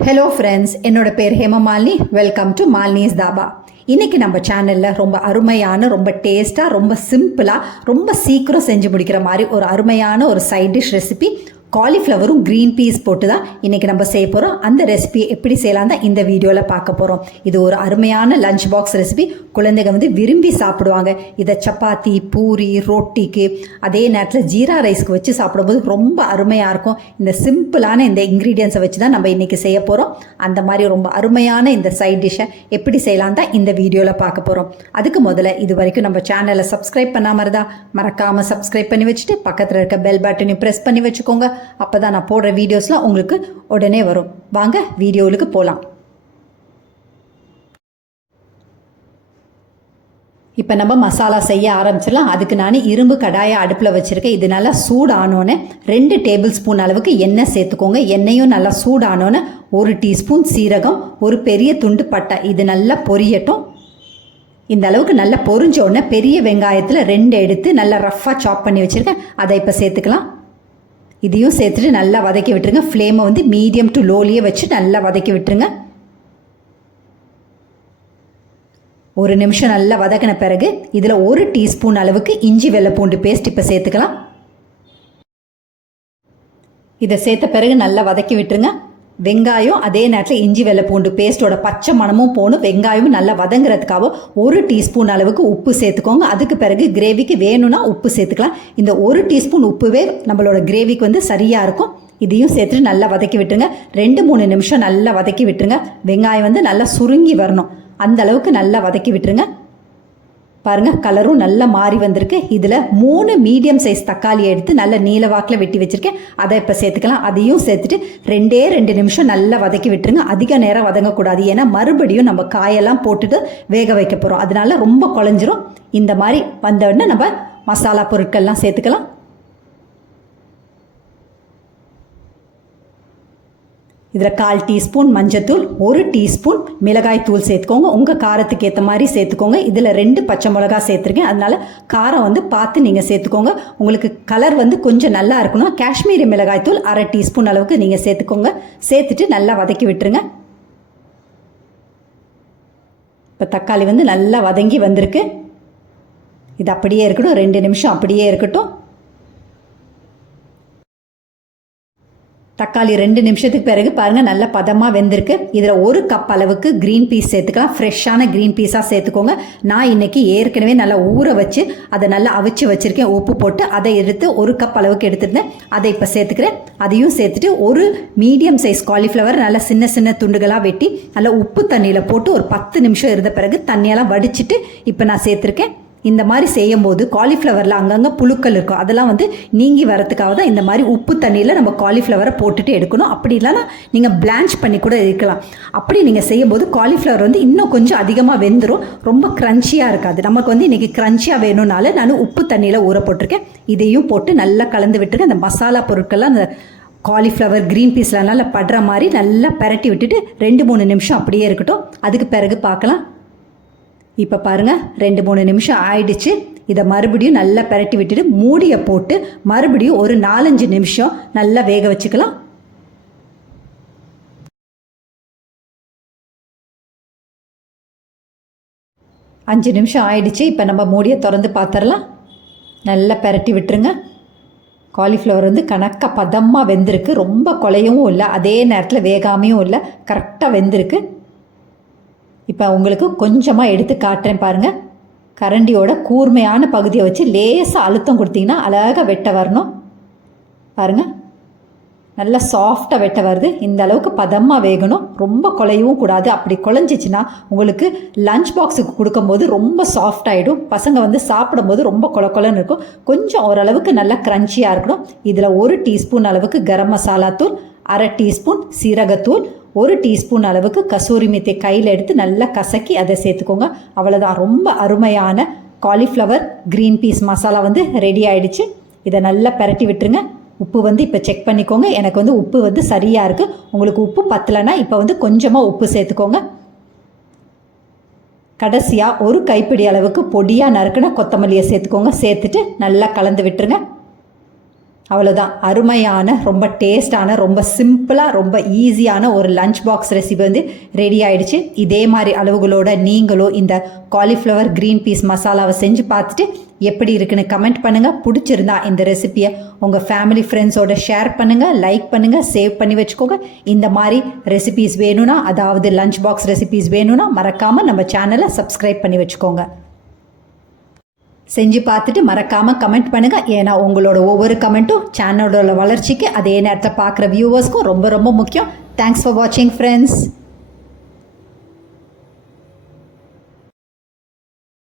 Hello friends என்னோட பேர் Hemamalini welcome to Malini's dhaba இன்னைக்கு நம்ம சேனலில் ரொம்ப அருமையான ரொம்ப டேஸ்ட்டாக ரொம்ப சிம்பிளாக ரொம்ப சீக்கிரம் செஞ்சு முடிக்கிற மாதிரி ஒரு அருமையான ஒரு சைட் டிஷ் ரெசிபி காலிஃப்ளவரும் க்ரீன் பீஸ் போட்டு தான் இன்றைக்கி நம்ம செய்ய போகிறோம் அந்த ரெசிபி எப்படி செய்யலாம் தான் இந்த வீடியோவில் பார்க்க போகிறோம் இது ஒரு அருமையான லஞ்ச் பாக்ஸ் ரெசிபி குழந்தைங்க வந்து விரும்பி சாப்பிடுவாங்க. இதை சப்பாத்தி பூரி ரொட்டிக்கு அதே நேரத்தில் ஜீரா ரைஸ்க்கு வச்சு சாப்பிடும்போது ரொம்ப அருமையாக இருக்கும். இந்த சிம்பிளான இந்த இன்க்ரீடியன்ஸை வச்சு தான் நம்ம இன்றைக்கி செய்ய போகிறோம் அந்த மாதிரி ரொம்ப அருமையான இந்த சைட் டிஷ்ஷை எப்படி செய்யலாம் தான் இந்த வீடியோவில் பார்க்க போகிறோம் அதுக்கு முதல்ல இது வரைக்கும் நம்ம சேனலை சப்ஸ்கிரைப் பண்ணாமல் இருந்தால் மறக்காமல் சப்ஸ்கிரைப் பண்ணி வச்சுட்டு பக்கத்தில் இருக்க பெல் பட்டனையும் ப்ரெஸ் பண்ணி வச்சுக்கோங்க. அப்போ தான் நான் போடுற வீடியோஸ்லாம் உங்களுக்கு உடனே வரும். வாங்க வீடியோவுக்கு போகலாம் இப்போ நம்ம மசாலா செய்ய ஆரம்பிச்சிடலாம். அதுக்கு நான் இரும்பு கடாயை அடுப்பில் வச்சுருக்கேன். இது நல்லா சூடானோன்னே ரெண்டு டேபிள் ஸ்பூன் அளவுக்கு எண்ணெய் சேர்த்துக்கோங்க. எண்ணெயும் நல்லா சூடானோன்னே ஒரு டீஸ்பூன் சீரகம் ஒரு பெரிய துண்டு பட்டை. இது நல்லா பொரியட்டும். இந்த அளவுக்கு நல்லா பொரிஞ்ச உடனே பெரிய வெங்காயத்தில் ரெண்டு எடுத்து நல்லா ரஃப்பாக சாப் பண்ணி வச்சுருக்கேன். அதை இப்போ சேர்த்துக்கலாம். இதையும் சேர்த்துட்டு நல்லா வதக்கி விட்டுருங்க. ஃப்ளேமை வந்து மீடியம் டு லோலியே வச்சு நல்லா வதக்கி விட்டுருங்க. ஒரு நிமிஷம் நல்லா வதக்கின பிறகு இதில் ஒரு டீஸ்பூன் அளவுக்கு இஞ்சி வெள்ளை பூண்டு பேஸ்ட் இப்போ சேர்த்துக்கலாம். இதை சேர்த்த பிறகு நல்லா வதக்கி விட்டுருங்க. வெங்காயம் அதே நேரத்தில் இஞ்சி வெள்ளை பூண்டு பேஸ்ட்டோட பச்சை மணமும் போகணும் வெங்காயமும் நல்லா வதங்குறதுக்காக ஒரு டீஸ்பூன் அளவுக்கு உப்பு சேர்த்துக்கோங்க. அதுக்கு பிறகு கிரேவிக்கு வேணும்னா உப்பு சேர்த்துக்கலாம். இந்த ஒரு டீஸ்பூன் உப்புவே நம்மளோட கிரேவிக்கு வந்து சரியாக இருக்கும். இதையும் சேர்த்துட்டு நல்லா வதக்கி விட்டுருங்க. ரெண்டு மூணு நிமிஷம் நல்லா வதக்கி விட்டுருங்க. வெங்காயம் வந்து நல்லா சுருங்கி வரணும். அந்த அளவுக்கு நல்லா வதக்கி விட்டுருங்க. பாருங்கள் கலரும் நல்லா மாறி வந்திருக்கு. இதில் மூணு மீடியம் சைஸ் தக்காளி எடுத்து நல்ல நீல வாக்கில் வெட்டி வச்சுருக்கேன். அதை இப்போ சேர்த்துக்கலாம். அதையும் சேர்த்துட்டு ரெண்டே ரெண்டு நிமிஷம் நல்லா வதக்கி விட்டுருங்க. அதிக நேரம் வதங்கக்கூடாது. ஏன்னா மறுபடியும் நம்ம காயெல்லாம் போட்டுட்டு வேக வைக்க போகிறோம் அதனால ரொம்ப குழஞ்சிரும். இந்த மாதிரி வந்தவுடனே நம்ம மசாலா பொருட்கள்லாம் சேர்த்துக்கலாம். இதில் கால் டீஸ்பூன் மஞ்சத்தூள் ஒரு டீஸ்பூன் மிளகாய் தூள் சேர்த்துக்கோங்க. உங்கள் காரத்துக்கு ஏற்ற மாதிரி சேர்த்துக்கோங்க. இதில் ரெண்டு பச்சை மிளகா சேர்த்துருக்கேன். அதனால் காரம் வந்து பார்த்து நீங்கள் சேர்த்துக்கோங்க. உங்களுக்கு கலர் வந்து கொஞ்சம் நல்லா இருக்கணும். காஷ்மீரி மிளகாய் தூள் அரை டீஸ்பூன் அளவுக்கு நீங்கள் சேர்த்துக்கோங்க. சேர்த்துட்டு நல்லா வதக்கி விட்டுருங்க. இப்போ தக்காளி வந்து நல்லா வதங்கி வந்திருக்கு. இது அப்படியே இருக்கட்டும். ரெண்டு நிமிஷம் அப்படியே இருக்கட்டும். தக்காளி ரெண்டு நிமிஷத்துக்கு பிறகு பாருங்கள் நல்ல பதமாக வெந்திருக்கு. இதில் ஒரு கப் அளவுக்கு க்ரீன் பீஸ் சேர்த்துக்கலாம். ஃப்ரெஷ்ஷான க்ரீன் பீஸாக சேர்த்துக்கோங்க. நான் இன்றைக்கி ஏற்கனவே நல்லா ஊற வச்சு அதை நல்லா அவிச்சு வச்சுருக்கேன். உப்பு போட்டு அதை எடுத்து ஒரு கப் அளவுக்கு எடுத்துருந்தேன். அதை இப்போ சேர்த்துக்கிறேன். அதையும் சேர்த்துட்டு ஒரு மீடியம் சைஸ் காலிஃப்ளவர் நல்லா சின்ன சின்ன துண்டுகளாக வெட்டி நல்லா உப்பு தண்ணியில் போட்டு ஒரு பத்து நிமிஷம் இருந்த பிறகு தண்ணியெல்லாம் வடிச்சிட்டு இப்போ நான் சேர்த்துருக்கேன். இந்த மாதிரி செய்யும்போது காலிஃப்ளவரில் அங்கங்கே புழுக்கள் இருக்கும். அதெல்லாம் வந்து நீங்கி வரத்துக்காக தான் இந்த மாதிரி உப்பு தண்ணியில் நம்ம காலிஃப்ளவரை போட்டுட்டு எடுக்கணும். அப்படி இல்லைன்னா நீங்கள் பிளான்ச் பண்ணி கூட இருக்கலாம். அப்படி நீங்கள் செய்யும்போது காலிஃப்ளவர் வந்து இன்னும் கொஞ்சம் அதிகமாக வெந்துடும் ரொம்ப க்ரன்ச்சியாக இருக்காது. நமக்கு வந்து இன்றைக்கி க்ரன்ச்சியாக வேணும்னால நான் உப்பு தண்ணியில் ஊற போட்டிருக்கேன். இதையும் போட்டு நல்லா கலந்து விட்டுருக்கேன் அந்த மசாலா பொருட்கள்லாம் அந்த காலிஃப்ளவர் க்ரீன் பீஸ்லாம் நல்லா படுற மாதிரி நல்லா பரட்டி விட்டுட்டு ரெண்டு மூணு நிமிஷம் அப்படியே இருக்கட்டும். அதுக்கு பிறகு பார்க்கலாம். இப்போ பாருங்கள் ரெண்டு மூணு நிமிஷம் ஆயிடுச்சு. இதை மறுபடியும் நல்லா பரட்டி விட்டுட்டு மூடியை போட்டு மறுபடியும் ஒரு நாலஞ்சு நிமிஷம் நல்லா வேக வச்சுக்கலாம். அஞ்சு நிமிஷம் ஆயிடுச்சு. இப்போ நம்ம மூடியை திறந்து பார்த்துடலாம் நல்லா பரட்டி விட்டுருங்க. காலிஃப்ளவர் வந்து கணக்காக பதமாக வெந்திருக்கு. ரொம்ப குலையவும் இல்லை. அதே நேரத்தில் வேகாமையும் இல்லை. கரெக்டாக வெந்திருக்கு. இப்போ உங்களுக்கு கொஞ்சமாக எடுத்து காட்டுறேன் பாருங்கள் கரண்டியோட கூர்மையான பகுதியை வச்சு லேசாக அழுத்தம் கொடுத்தீங்கன்னா அழகாக வெட்ட வரணும். பாருங்கள் நல்லா சாஃப்டாக வெட்ட வருது. இந்த அளவுக்கு பதமாக வேகணும். ரொம்ப குலையவும் கூடாது. அப்படி குழஞ்சிச்சின்னா உங்களுக்கு லஞ்ச் பாக்ஸுக்கு கொடுக்கும்போது ரொம்ப சாஃப்டாகிடும் பசங்க வந்து சாப்பிடும்போது ரொம்ப கொல கொலன்னு இருக்கும். கொஞ்சம் ஓரளவுக்கு நல்லா க்ரன்ச்சியாக இருக்கணும். இதில் ஒரு டீஸ்பூன் அளவுக்கு கரம் மசாலா தூள் அரை டீஸ்பூன் சீரகத்தூள் ஒரு டீஸ்பூன் அளவுக்கு கசூரி மெத்தை கையில் எடுத்து நல்லா கசக்கி அதை சேர்த்துக்கோங்க. அவ்வளோதான் ரொம்ப அருமையான காலிஃப்ளவர் க்ரீன் பீஸ் மசாலா வந்து ரெடி ஆயிடுச்சு. இதை நல்லா பரட்டி விட்டுருங்க. உப்பு வந்து இப்போ செக் பண்ணிக்கோங்க. எனக்கு வந்து உப்பு வந்து சரியாக இருக்குது உங்களுக்கு உப்பு பத்தலைன்னா இப்போ வந்து கொஞ்சமாக உப்பு சேர்த்துக்கோங்க. கடைசியாக ஒரு கைப்பிடி அளவுக்கு பொடியாக நறுக்குன கொத்தமல்லியை சேர்த்துக்கோங்க. சேர்த்துட்டு நல்லா கலந்து விட்டுருங்க. அவ்வளோதான் அருமையான ரொம்ப டேஸ்டான ரொம்ப சிம்பிளாக ரொம்ப ஈஸியான ஒரு லஞ்ச் பாக்ஸ் ரெசிபி வந்து ரெடி ஆயிடுச்சு. இதே மாதிரி அளவுகளோட நீங்களும் இந்த காலிஃப்ளவர் க்ரீன் பீஸ் மசாலாவை செஞ்சு பார்த்துட்டு எப்படி இருக்குன்னு கமெண்ட் பண்ணுங்கள் பிடிச்சிருந்தா இந்த ரெசிபியை உங்கள் ஃபேமிலி ஃப்ரெண்ட்ஸோட ஷேர் பண்ணுங்கள் லைக் பண்ணுங்கள் சேவ் பண்ணி வச்சுக்கோங்க. இந்த மாதிரி ரெசிபீஸ் வேணும்னா அதாவது லஞ்ச் பாக்ஸ் ரெசிபீஸ் வேணும்னா மறக்காமல் நம்ம சேனலை சப்ஸ்கிரைப் பண்ணி வச்சுக்கோங்க. செஞ்சு பார்த்துட்டு மறக்காமல் கமெண்ட் பண்ணுங்கள் ஏன்னா உங்களோட ஒவ்வொரு கமெண்ட்டும் சேனலோட வளர்ச்சிக்கு அதே நேரத்தை பார்க்குற வியூவர்ஸ்க்கும் ரொம்ப ரொம்ப முக்கியம். தேங்க்ஸ் ஃபார் வாட்சிங் ஃப்ரெண்ட்ஸ்